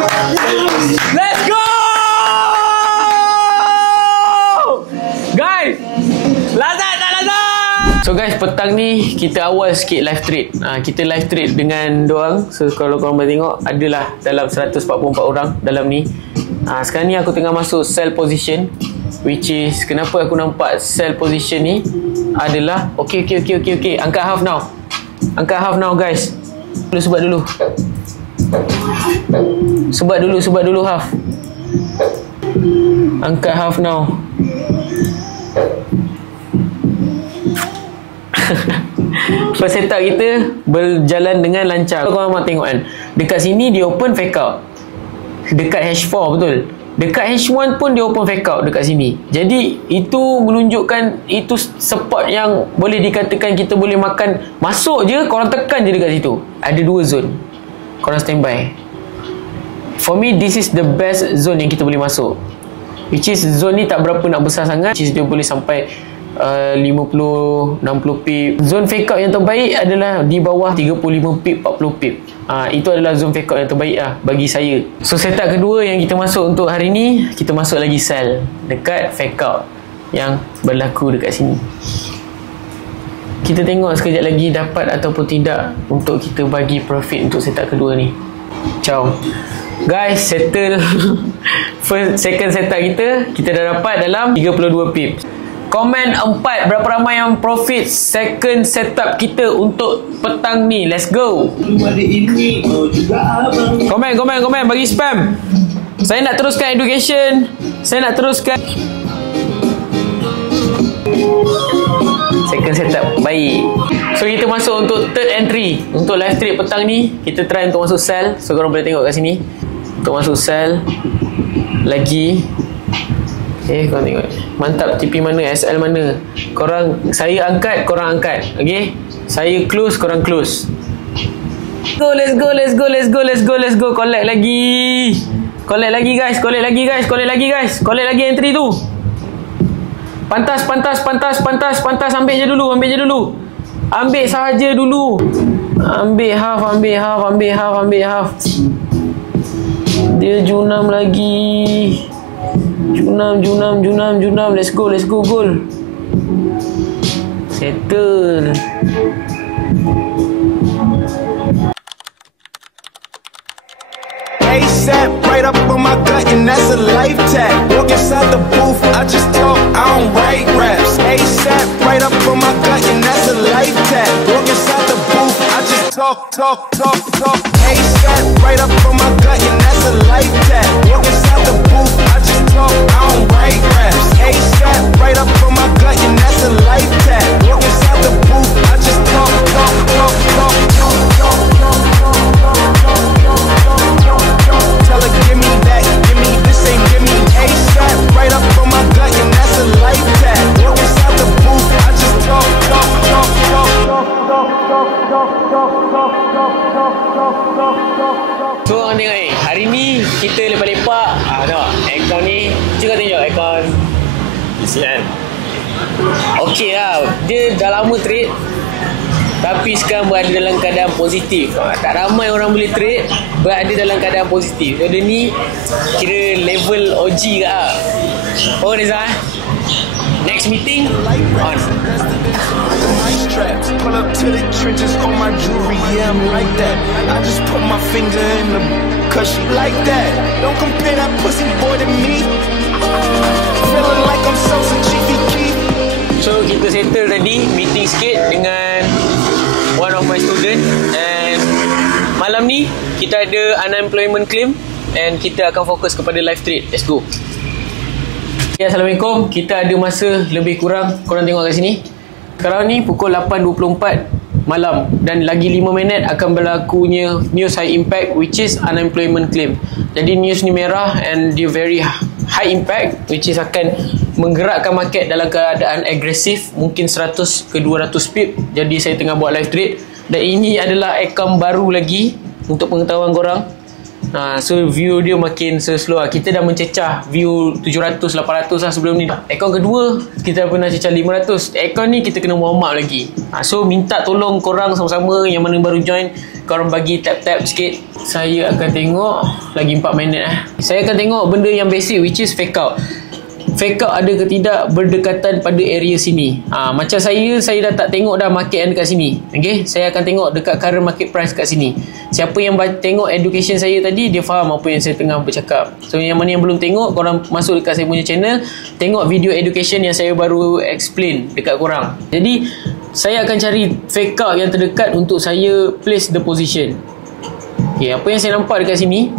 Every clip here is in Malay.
Let's go! Guys, lazat tak lazat? So guys, petang ni kita awal sikit live trade. Kita live trade dengan diorang. So kalau korang boleh tengok, adalah dalam 144 orang dalam ni. Sekarang ni aku tengah masuk sell position, which is kenapa aku nampak sell position ni adalah okay. Angkat half now. Angkat half now guys. Sebab dulu half. Angkat half now. First setup kita berjalan dengan lancar. Kalau korang tengok kan, dekat sini dia open fake out. Dekat H4 betul. Dekat H1 pun dia open fake out dekat sini. Jadi itu menunjukkan itu support yang boleh dikatakan kita boleh makan. Masuk je, korang tekan je dekat situ. Ada 2 zone. Korang standby. For me, this is the best zone yang kita boleh masuk. Which is zone ni tak berapa nak besar sangat. Which is dia boleh sampai 50-60 pip. Zone fake out yang terbaik adalah di bawah 35 pip, 40 pip. Itu adalah zone fake out yang terbaik lah bagi saya. So setup kedua yang kita masuk untuk hari ni, kita masuk lagi sell dekat fake out yang berlaku dekat sini. Kita tengok sekejap lagi dapat ataupun tidak untuk kita bagi profit untuk setup kedua ni. Ciao guys, settle second setup kita dah dapat dalam 32 pip. Komen 4 berapa ramai yang profit second setup kita untuk petang ni. Let's go. Komen bagi spam. Saya nak teruskan education. Saya nak teruskan second setup. Baik. So kita masuk untuk third entry. Untuk live trade petang ni, kita try untuk masuk sell. So korang boleh tengok kat sini. Untuk masuk sell lagi. Korang tengok. Mantap. TP mana, SL mana. Saya angkat, korang angkat. Okay. Saya close, korang close. Let's go. Collect lagi guys. Collect lagi entry tu. Pantas. Ambil je dulu. Ambil sahaja dulu. Ambil half. Dia junam lagi. Junam. Let's go, goal. Settle. ASAP, right up on my gut, and that's a life tag. Walk inside the booth, I just talk, I don't write raps. ASAP, right up on my gut, and that's a life tag. Walk inside the booth, I just talk. ASAP, right up on my gut, and that's a life tag. Walk inside the booth, I just talk, I don't write raps. ASAP, right up on my gut, and that's a life tag. Walk inside the booth, I just talk. Tell her, give me that, give me this, ain't give me ASAP. Right up on my gut, and that's a life tag. Walk inside the booth, I just talk. So korang tengok hari ni kita lepak-lepak. Tengok aircon ni. Cuba tengok aircon. Kesian. Okey lah. Dia dah lama trade, tapi sekarang berada dalam keadaan positif. Tak ramai orang boleh trade berada dalam keadaan positif. So dia ni kira level OG ke lah. Oh Reza, next meeting on. Pull up to the trenches on my jewelry, yeah, I'm like that. I just put my finger in the cause she like that. Don't compare that pussy boy to me. Feeling like I'm so cheeky. So kita settle tadi meeting sikit dengan one of my student, and malam ni kita ada unemployment claim and kita akan fokus kepada live trade. Let's go. Okay, Assalamualaikum. Kita ada masa lebih kurang, korang tengok kat sini. Sekarang ni pukul 8.24 malam dan lagi 5 minit akan berlakunya news high impact, which is unemployment claim. Jadi news ni merah and dia very high impact, which is akan menggerakkan market dalam keadaan agresif, mungkin 100 ke 200 pip. Jadi saya tengah buat live trade dan ini adalah account baru lagi untuk pengetahuan korang. So view dia makin slow lah. Kita dah mencecah view 700-800 lah sebelum ni. Akaun kedua kita dah pernah cecah 500. Akaun ni kita kena warm up lagi. So minta tolong korang sama-sama yang mana baru join, korang bagi tap-tap sikit, saya akan tengok lagi 4 minit Saya akan tengok benda yang basic, which is fake out. Fake out ada ke tidak berdekatan pada area sini. Macam saya dah tak tengok dah market yang dekat sini. Okay, saya akan tengok dekat current market price kat sini. Siapa yang tengok education saya tadi, dia faham apa yang saya tengah bercakap. So yang mana yang belum tengok, korang masuk dekat saya punya channel, tengok video education yang saya baru explain dekat korang. Jadi saya akan cari fake out yang terdekat untuk saya place the position. Okay, apa yang saya nampak dekat sini,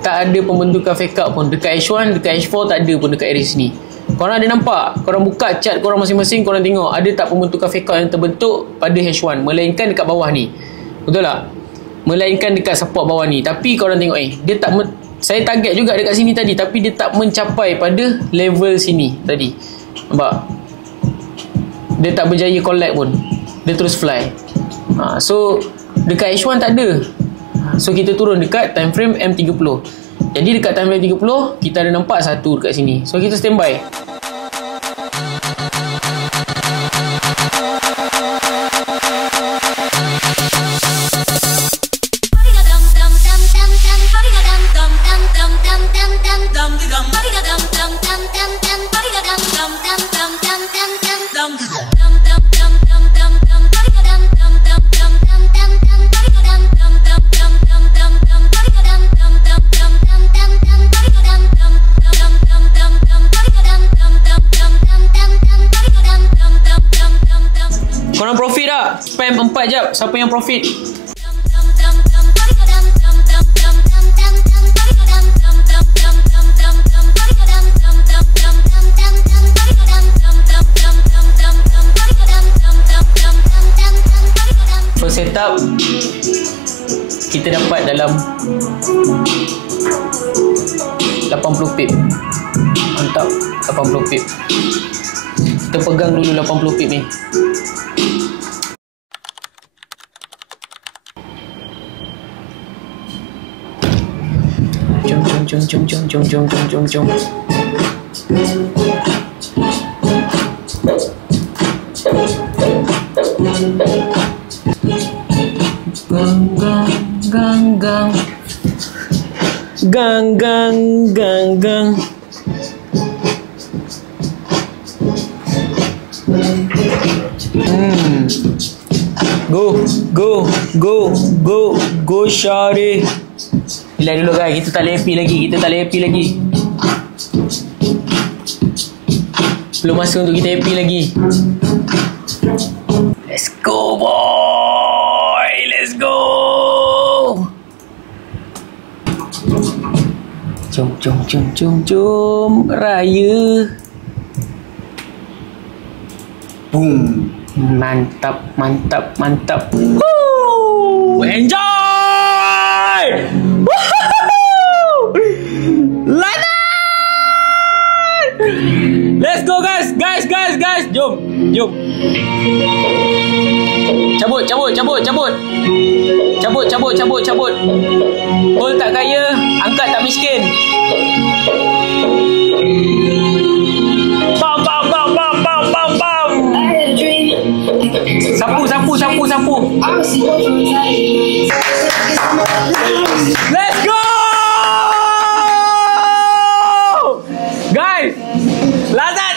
tak ada pembentukan fake out pun. Dekat H1, dekat H4 tak ada pun dekat area sini. Korang ada nampak? Korang buka chart korang masing-masing, korang tengok ada tak pembentukan fake out yang terbentuk pada H1, melainkan dekat bawah ni. Betul tak? Melainkan dekat support bawah ni. Tapi korang tengok dia tak saya target juga dekat sini tadi, tapi dia tak mencapai pada level sini tadi. Nampak? Dia tak berjaya collect pun. Dia terus fly. So dekat H1 tak ada. So kita turun dekat time frame M30. Jadi dekat time frame 30 kita ada nampak satu dekat sini. So kita standby. Korang profit tak? Spam 4 jap. Siapa yang profit? First setup kita dapat dalam 80 pip. Mantap, 80 pip. Kita pegang dulu 80 pip ni. Jom. Gang. Go shawty. Relax dulu guys, kita tak happy lagi. Belum masa untuk kita happy lagi. Let's go boy, let's go. Jom raya. Boom. Mantap. Woo! Enjoy! Woohoo! Lana! Let's go guys. Jom. Cabut. Hold tak kaya, angkat tak miskin. Bam. Sapu. Let's go! Guys, lazat.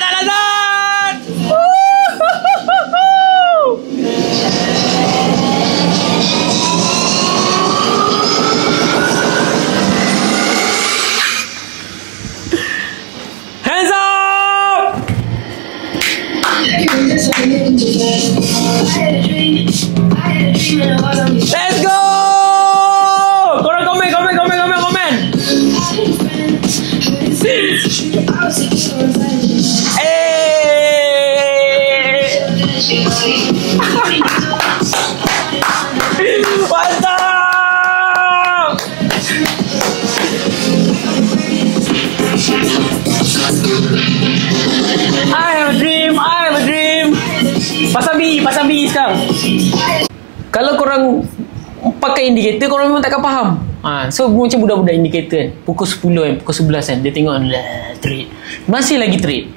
Hands up! Let's go! Korang komen. Mantap! I have a dream. Pasang B sekarang. Kalau korang pakai indikator, korang memang takkan faham. So macam budak-budak indikator kan, pukul 10 kan, pukul 11 kan, dia tengok trade, masih lagi trade.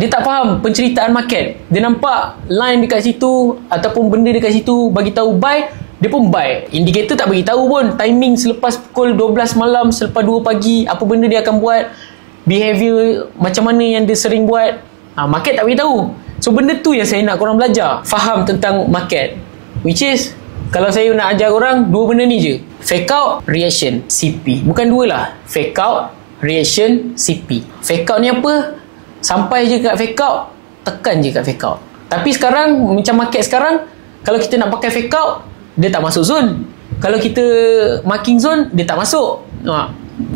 Dia tak faham penceritaan market. Dia nampak line dekat situ ataupun benda dekat situ bagi tahu buy, dia pun buy. Indikator tak bagi tahu pun timing selepas pukul 12 malam, selepas 2 pagi, apa benda dia akan buat, behavior macam mana yang dia sering buat. Market tak bagi tahu. So benda tu yang saya nak korang belajar, faham tentang market. Which is, kalau saya nak ajar korang, 2 benda ni je. Fake out, reaction, CP. Bukan 2 lah. Fake out, reaction, CP. Fake out ni apa? Sampai je kat fake out, tekan je kat fake out. Tapi sekarang, macam market sekarang, kalau kita nak pakai fake out, dia tak masuk zone. Kalau kita marking zone, dia tak masuk.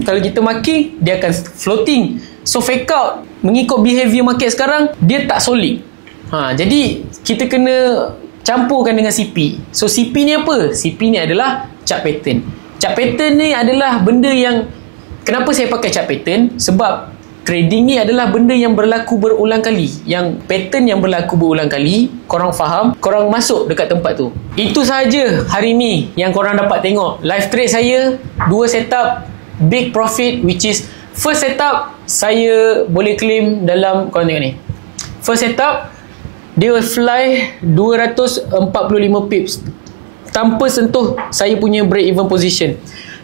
Kalau kita marking, dia akan floating. So fake out, mengikut behavior market sekarang, dia tak solid. Jadi kita kena campurkan dengan CP. So CP ni apa? CP ni adalah chart pattern. Chart pattern ni adalah benda yang, kenapa saya pakai chart pattern? Sebab trading ni adalah benda yang berlaku berulang kali. Yang pattern yang berlaku berulang kali, korang faham, korang masuk dekat tempat tu. Itu sahaja hari ni yang korang dapat tengok. Live trade saya, 2 setup, big profit, which is first setup, saya boleh claim dalam, korang tengok ni. First setup, dia fly 245 pips tanpa sentuh saya punya break even position.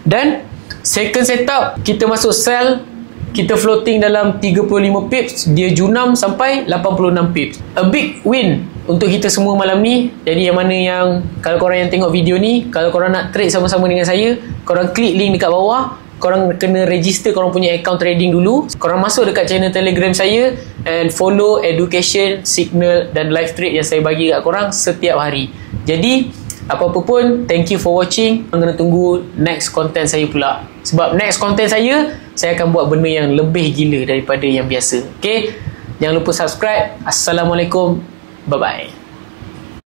Dan second setup, kita masuk sell, kita floating dalam 35 pips, dia junam sampai 86 pips. A big win untuk kita semua malam ni. Jadi yang mana yang, kalau korang yang tengok video ni, kalau korang nak trade sama-sama dengan saya, korang klik link dekat bawah. Korang kena register korang punya account trading dulu. Korang masuk dekat channel Telegram saya and follow education, signal dan live trade yang saya bagi kat korang setiap hari. Jadi apa-apa pun, thank you for watching. Korang kena tunggu next content saya pula. Sebab next content saya akan buat benda yang lebih gila daripada yang biasa. Okay, jangan lupa subscribe. Assalamualaikum, bye bye.